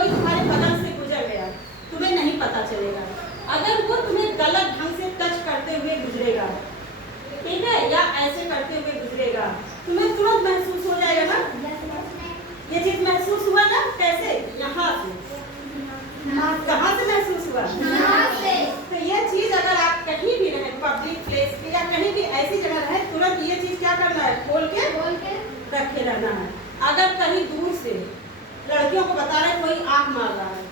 कोई तुम्हारे बगल से गुजर गया, तुम्हें नहीं पता चलेगा। अगर वो तुम्हें गलत ढंग से टच करते हुए गुजरेगा, ठीक है, या ऐसे करते हुए गुजरेगा, तुम्हें तुरंत महसूस हो जाएगा ना, ये चीज महसूस हुआ ना, कैसे, यहाँ से, कहाँ से महसूस हुआ, तो ये चीज अगर आप कहीं भी रहे, पब्लिक प्लेस पे या कहीं भी ऐसी जगह रहे, तुरंत ये चीज क्या करना है, खोल के रखे रहना है। अगर कहीं दूर से लड़कियों को बता रहे कोई आंख मार रहा है,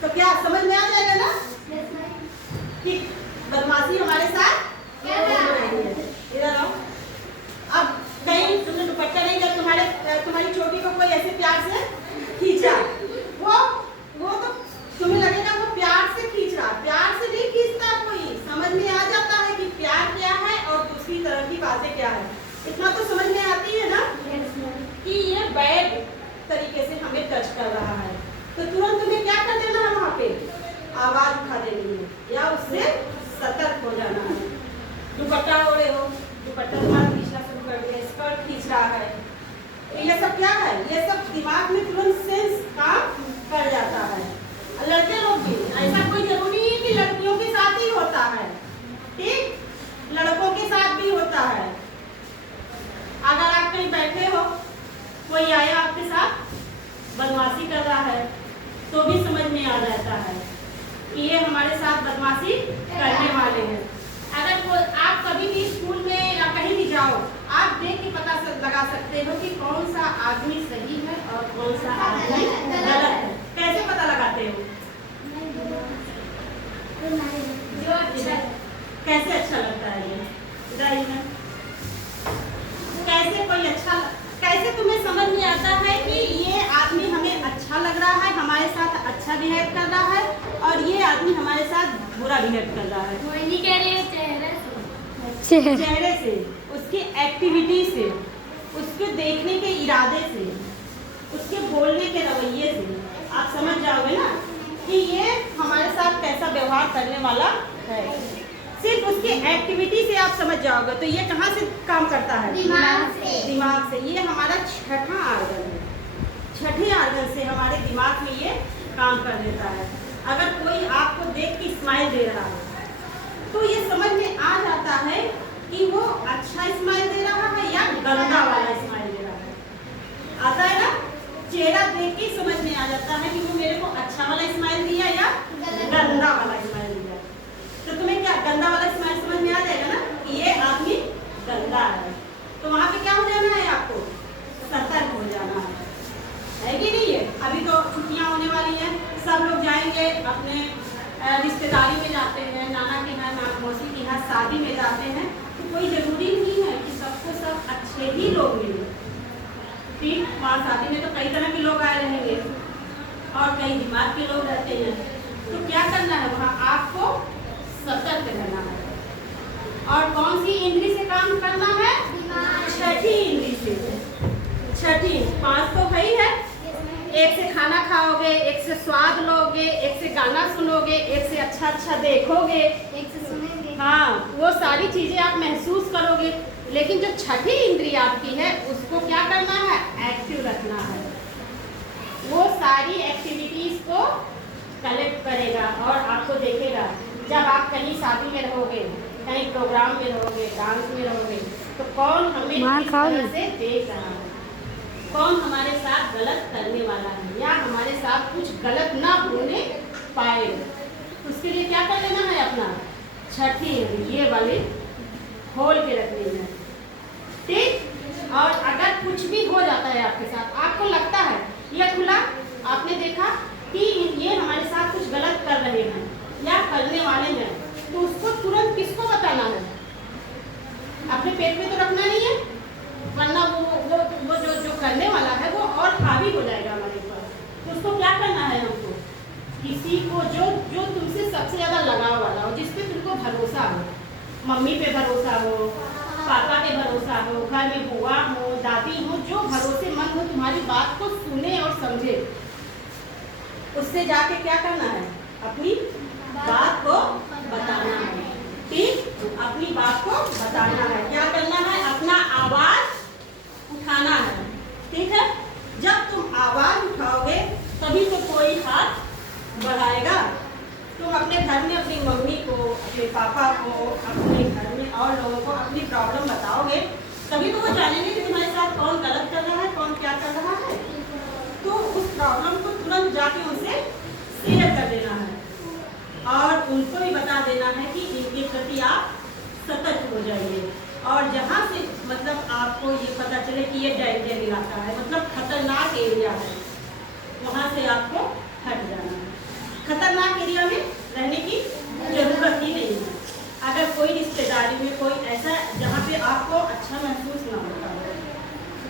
तो क्या समझ में आ जाएगा ना कि बदमाशी हमारे साथ हो रही है। इधर आओ। अब कहीं तुमने दुपट्टा नहीं दिया, तुम्हारी छोटी को कोई ऐसे प्यार से खींचा, वो तो तुम्हें लगेगा वो प्यार से खींच रहा, प्यार से नहीं खींचता कोई, समझ में आ जाता है कि प्यार क्या है और दूसरी तरह की बातें क्या है। इतना तो समझ में आती है ना कि ये बैड तरीके से हमें टच कर रहा है, तो तुरंत तुम्हें क्या कर देना है, वहाँ पे आवाज उठा देनी है या उससे सतर्क हो जाना है। दुपट्टा ओढ़े हो, दुपट्टा तुम्हारा खींचना शुरू कर दिया, स्कर्ट खींच रहा है, तो ये सब क्या है, ये सब दिमाग में तुरंत सेंस काम कर जाता है। लड़के लोग भी, ऐसा कोई जरूरी नहीं कि लड़कियों के साथ ही होता है, ठीक, लड़कों के साथ भी होता है। अगर आप कहीं बैठे हो, कोई आया आपके साथ बदमाशी कर रहा है, तो भी समझ में आ जाता है कि ये हमारे साथ बदमाशी करने वाले हैं। अगर आप कभी भी स्कूल में या कहीं भी जाओ, आप देख के पता लगा सकते हो कि कौन सा आदमी सही है और कौन सा आदमी गलत है। कैसे पता लगाते हो, जो अच्छा, कैसे अच्छा लगता है ये, कैसे कोई अच्छा, कैसे तुम्हें समझ में आता है कि ये आदमी हमें अच्छा लग रहा है, हमारे साथ अच्छा बिहेव कर रहा है, और ये आदमी हमारे साथ बुरा बिहेव कर रहा है। वो नहीं कह रहे चेहरे से, उसकी एक्टिविटी से, उसके देखने के इरादे से, उसके बोलने के रवैये से आप समझ जाओगे ना कि ये हमारे साथ कैसा व्यवहार करने वाला है। सिर्फ उसकी एक्टिविटी से आप समझ जाओगे। तो ये कहाँ से काम करता है, दिमाग से। ये हमारा छठा आर्गन है, छठे आर्गन से हमारे दिमाग में ये काम कर देता है। अगर कोई आपको देख के स्माइल दे रहा है, तो ये समझ में आ जाता है कि वो अच्छा स्माइल दे रहा है या गंदा वाला स्माइल दे रहा है। आता है ना, चेहरा देख के समझ में आ जाता है कि वो मेरे को अच्छा वाला स्माइल दिया या गंदा वाला स्माइल दिया। तो तुम्हें क्या गंदा वाला स्माइल समझ में आ जाएगा ना कि ये आदमी गंदा है, तो वहाँ पे क्या हो जाना है, आपको सतर्क हो जाना है कि नहीं है। अभी तो छुट्टियाँ होने वाली हैं, सब लोग जाएंगे अपने रिश्तेदारी में जाते हैं, नाना के यहाँ, मौसी के यहाँ शादी में जाते हैं, तो कोई ज़रूरी नहीं है कि सबको सब अच्छे ही लोग मिले। ठीक, वहाँ शादी में तो कई तरह के लोग आए रहेंगे और कई दिमाग के लोग रहते हैं, तो क्या करना है, वहाँ आपको सतर्क रहना है। और कौन सी इंद्री से काम करना है, छठी इंद्री से। छठी, 5 तो है ही है, एक से खाना खाओगे, एक से स्वाद लोगे, एक से गाना सुनोगे, एक से अच्छा अच्छा देखोगे, एक से सुनेंगे, हाँ, वो सारी चीजें आप महसूस करोगे। लेकिन जो छठी इंद्री आपकी है, उसको क्या करना है, एक्टिव रखना है। वो सारी एक्टिविटीज को कलेक्ट करेगा और आपको देखेगा। जब आप कहीं शादी में रहोगे, कहीं प्रोग्राम में रहोगे, डांस में रहोगे, तो कौन हमें किस तरह से देख रहा है, कौन हमारे साथ गलत करने वाला है या हमारे साथ कुछ गलत ना होने पाए। उसके लिए क्या कर लेना है, अपना छठी ये वाले खोल के रखनी है, ठीक। और अगर कुछ भी हो जाता है आपके साथ, आपको लगता है यह खुला, आपने देखा कि ये हमारे साथ कुछ गलत कर रहे हैं या करने वाले हैं, तो उसको तुरंत किसको बताना है, अपने पेट में तो रखना नहीं है, वरना वो जो करने वाला है वो और हावी हो जाएगा हमारे ऊपर। तो उसको क्या करना है, हमको किसी को जो तुमसे सबसे ज़्यादा लगाव वाला हो, जिस पे तुमको भरोसा हो, मम्मी पे भरोसा हो, पापा पे भरोसा हो, घर में बुआ हो, दादी हो, जो भरोसेमंद हो, तुम्हारी बात को सुने और समझे, उससे जाके क्या करना है, अपनी बात को बताना है, ठीक, अपनी बात को बताना है। क्या करना है, अपना आवाज उठाना है, ठीक है। जब तुम आवाज उठाओगे तभी तो बढ़ाएगा। तुम अपने घर में अपनी मम्मी को, अपने पापा को, अपने घर में और लोगों को अपनी प्रॉब्लम बताओगे, तभी तो वो जानेंगे कि तुम्हारे साथ कौन गलत कर रहा है, कौन क्या कर रहा है। तो उस प्रॉब्लम को तुरंत जाके उनसे शेयर कर देना है और उनको भी बता देना है कि इनके प्रति आप सतर्क हो जाइए। और जहाँ से मतलब आपको ये पता चले कि ये डेंजर इलाका है, मतलब खतरनाक एरिया है, वहाँ से आपको हट जाना है। खतरनाक एरिया में रहने की जरूरत ही नहीं है। अगर कोई रिश्तेदारी में कोई ऐसा जहाँ पे आपको अच्छा महसूस ना होता हो,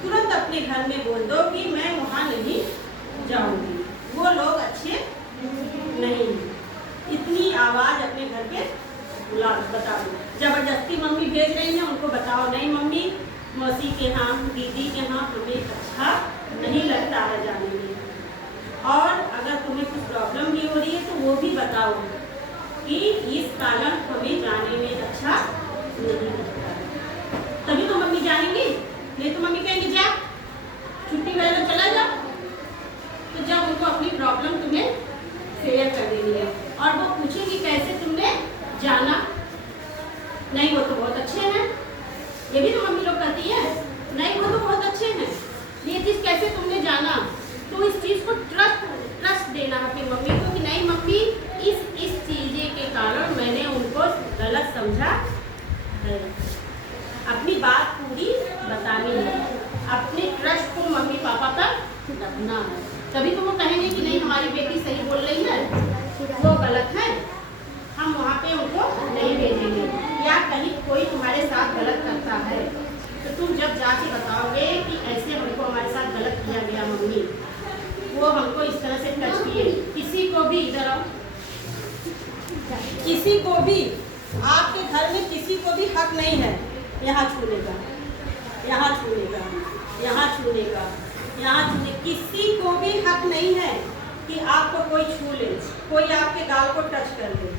तुरंत अपने घर में बोल दो कि मैं वहाँ नहीं जाऊँगी, वो लोग अच्छे नहीं। इतनी आवाज़ अपने घर पे बता दो। जबरदस्ती मम्मी भेज रही है, उनको बताओ नहीं मम्मी, मौसी के यहाँ, दीदी के यहाँ हमें अच्छा नहीं लगता है जाने में। और अगर तुम्हें कुछ प्रॉब्लम भी हो रही है तो वो भी बताओ कि इस कारण हमें जाने में अच्छा नहीं लगता है। तभी तो मम्मी जानेंगी, नहीं तो मम्मी कहेंगे जा छुट्टी वाला चला जा। तो जब उनको अपनी प्रॉब्लम तुम्हें शेयर कर देनी है और वो पूछेंगी कैसे तुमने जाना, नहीं वो तो बहुत अच्छे हैं, ये भी तो मम्मी लोग कहती है, नहीं वो तो बहुत अच्छे हैं, ये चीज़ कैसे तुमने जाना। तो इस चीज़ को ट्रस्ट देना है अपनी मम्मी को कि नहीं मम्मी इस चीज़ के कारण मैंने उनको गलत समझा है। अपनी बात पूरी बतानी है, अपने ट्रस्ट को मम्मी पापा तक रखना है, तभी तो वो कहेंगे कि नहीं हमारी बेटी सही बोल रही है, वो गलत है, हम वहाँ पे उनको नहीं भेजेंगे। या कहीं कोई तुम्हारे साथ गलत करता है तो तुम जब जाके बताओगे कि ऐसे हमको हमारे साथ गलत किया गया मम्मी, वो हमको इस तरह से टच किए, किसी को भी इधर आओ, किसी को भी आपके घर में किसी को भी हक नहीं है यहाँ छूने का, यहाँ छूने का, यहाँ छूने का, यहाँ छूने, किसी को भी हक नहीं है कि आपको कोई छू ले, कोई आपके गाल को टच कर ले,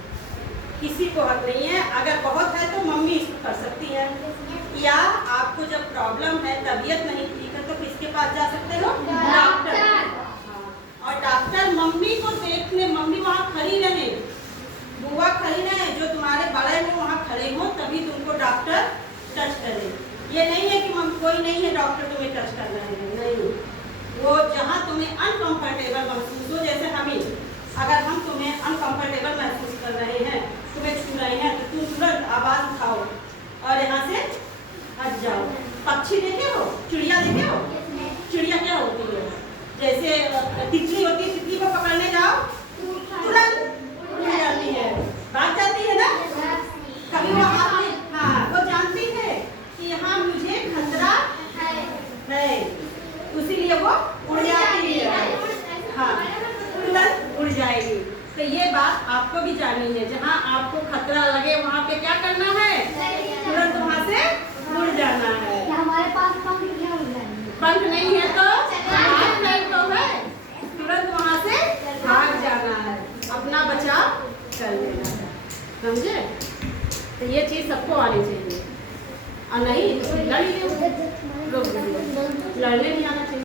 किसी को हक नहीं है। अगर बहुत है तो मम्मी इसको कर सकती है, या आपको जब प्रॉब्लम है, तबीयत नहीं ठीक है, तो किसके पास जा सकते हो? डॉक्टर। और डॉक्टर मम्मी को देखने, मम्मी वहाँ खड़ी रहे, बुआ खड़ी रहे, जो तुम्हारे बड़े हो वहाँ खड़े हो, तभी तुमको डॉक्टर टच करे। ये नहीं है कि कोई नहीं है डॉक्टर तुम्हें टच कर रहे हैं, नहीं, वो जहाँ तुम्हें अनकंफर्टेबल महसूस हो, जैसे हमें अगर हम तुम्हें अनकंफर्टेबल महसूस कर रहे हैं, तुम्हें छू रहे हैं, तो तुम तुरंत आवाज़ उठाओ और यहाँ से हट जाओ। पक्षी देखे हो, चिड़िया देखे हो, चिड़िया क्या होती है, जैसे तितली होती है, तितली को पकड़ने जाओ तुरंत उड़ जाती है, भाग जाती है ना। कभी वो हाथ में, हाँ वो जानती है कि यहाँ मुझे खतरा है, इसीलिए वो उड़ जाती है, हाँ तुरंत उड़ जाएगी। तो ये बात आपको भी जाननी है, जहाँ आपको खतरा लगे वहाँ पे क्या करना है, तुरंत वहाँ से उड़ जाना है। हमारे पास पंख नहीं है तो है, तुरंत वहाँ से भाग जाना है, अपना बचाव कर लेना है, समझे। तो ये चीज़ सबको आनी चाहिए, और नहीं तो लड़ने नहीं आना चाहिए।